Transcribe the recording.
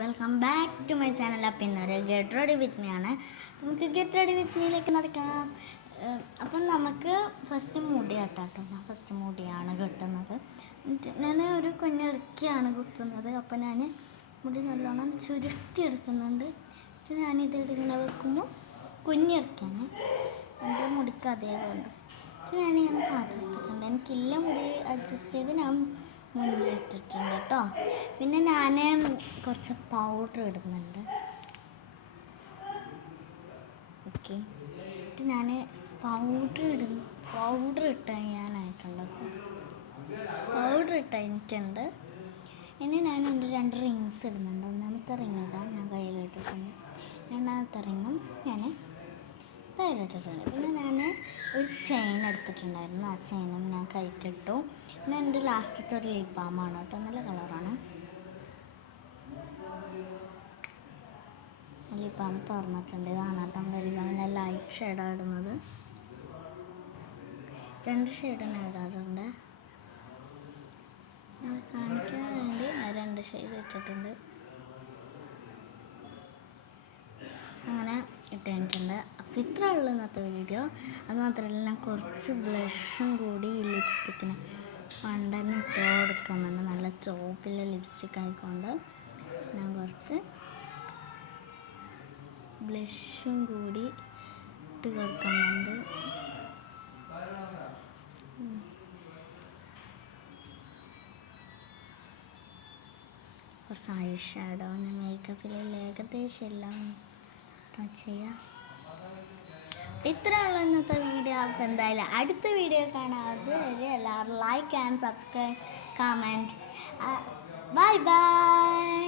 Welcome back to my channel. അപ്പം ഇന്നൊരു get ready with me ആണ്. നമുക്ക് ഗെറ്റ് റെഡി വിത്ത് മീയിലേക്ക് നടക്കാം. അപ്പം നമുക്ക് ഫസ്റ്റ് മുടി കെട്ടാട്ടോ. ഫസ്റ്റ് മുടിയാണ് കെട്ടുന്നത്. ഞാൻ ഒരു കുഞ്ഞിറക്കിയാണ് കുത്തുന്നത്. അപ്പം ഞാൻ മുടി നല്ലോണം ചുരുട്ടിയെടുക്കുന്നുണ്ട്. ഞാനിത് ഇങ്ങനെ വെക്കുമ്പോൾ കുഞ്ഞിറക്കിയാണ് എൻ്റെ മുടിക്ക് അതേപോലെ. ഞാനിങ്ങനെ കാത്തെടുത്തിട്ടുണ്ട്. എനിക്കില്ല മുടി അഡ്ജസ്റ്റ് ചെയ്ത് ഞാൻ മുന്നിലിട്ടിട്ടുണ്ട് കേട്ടോ. പിന്നെ ഞാൻ കുറച്ച് പൗഡർ ഇടുന്നുണ്ട്. ഓക്കെ, ഞാൻ പൗഡർ ഇട്ട് കഴിഞ്ഞാനായിട്ടുണ്ട്. പൗഡർ ഇട്ട് കഴിഞ്ഞിട്ടുണ്ട്. ഇനി ഞാൻ എൻ്റെ 2 റിങ്സ് ഇടുന്നുണ്ട്. ഒന്നാമത്തെ റിങ് ഇടാൻ ഞാൻ കയ്യിലിട്ടിട്ടുണ്ട്. രണ്ടാമത്തെ റിങ്ങും ഞാൻ കയ്യിലിട്ടിട്ടുണ്ട്. പിന്നെ ഞാൻ ഒരു ചെയിൻ എടുത്തിട്ടുണ്ടായിരുന്നു. ആ ചെയിനും ഞാൻ കൈക്കിട്ടു. പിന്നെ എൻ്റെ ലാസ്റ്റത്തെ ഒരു ലിപ് ബാമാണ് കേട്ടോ. നല്ല കളറാണ്. ലിപ് ബാം തുറന്നിട്ടുണ്ട്. ഇതാണ് കേട്ടോ നമ്മുടെ ലിപ് ബാം. ഞാൻ ലൈറ്റ് ഷെയ്ഡാണ് ഇടുന്നത്. 2 ഷെയ്ഡ് ഞാൻ ഇടാറുണ്ട്. കാണിക്കാൻ വേണ്ടി ഞാൻ 2 ഷെയ്ഡ് ഇട്ടിട്ടുണ്ട്. അങ്ങനെ ഇട്ടിട്ടുണ്ട്. അപ്പോൾ ഇത്ര ഉള്ളൂ ഇന്നത്തെ വീഡിയോ. അത് മാത്രമല്ല, ഞാൻ കുറച്ച് ബ്ലഷും കൂടി ഈ ലിപ്സ്റ്റിക്കിന് പണ്ടന്നെ ഇട്ട് കൊടുക്കുന്നുണ്ട്. നല്ല ചോപ്പിലെ ലിപ്സ്റ്റിക്ക് ആയിക്കൊണ്ട് ഞാൻ കുറച്ച് ബ്ലഷും കൂടി ഇട്ട് കൊടുക്കുന്നുണ്ട്. കുറച്ച് ഐ ഷാഡോ മേക്കപ്പിൽ ഏകദേശം എല്ലാം ചെയ്യാം. ഇത്രയുള്ള ഇന്നത്തെ വീഡിയോ. അപ്പോൾ എന്തായാലും അടുത്ത വീഡിയോ കാണാം. അതുവരെ എല്ലാവരും like and subscribe, comment. Bye bye.